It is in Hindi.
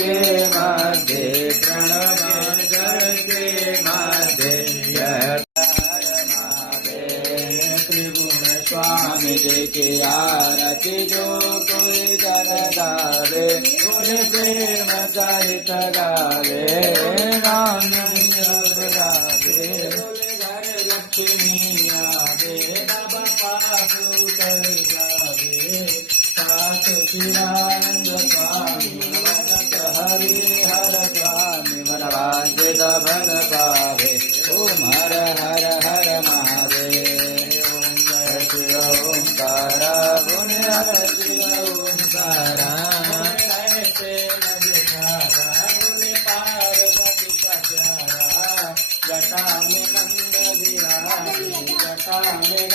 के मध्य प्रणवान घर के मध्य त्रिगुण स्वामी जी की आरती जो कोई जन गावे उन प्रेम सहित गावे राम गावे घर लक्ष्मी आवे उतर जावे सास चिरानंद स्वामी भगत हरि हर स्वामी मन वांछित फल पावे ओम हर हर हर महादेव ओंकार गुण हर शिव ओंकार पार्वती का प्यारा जटा में नंद विराज जटा में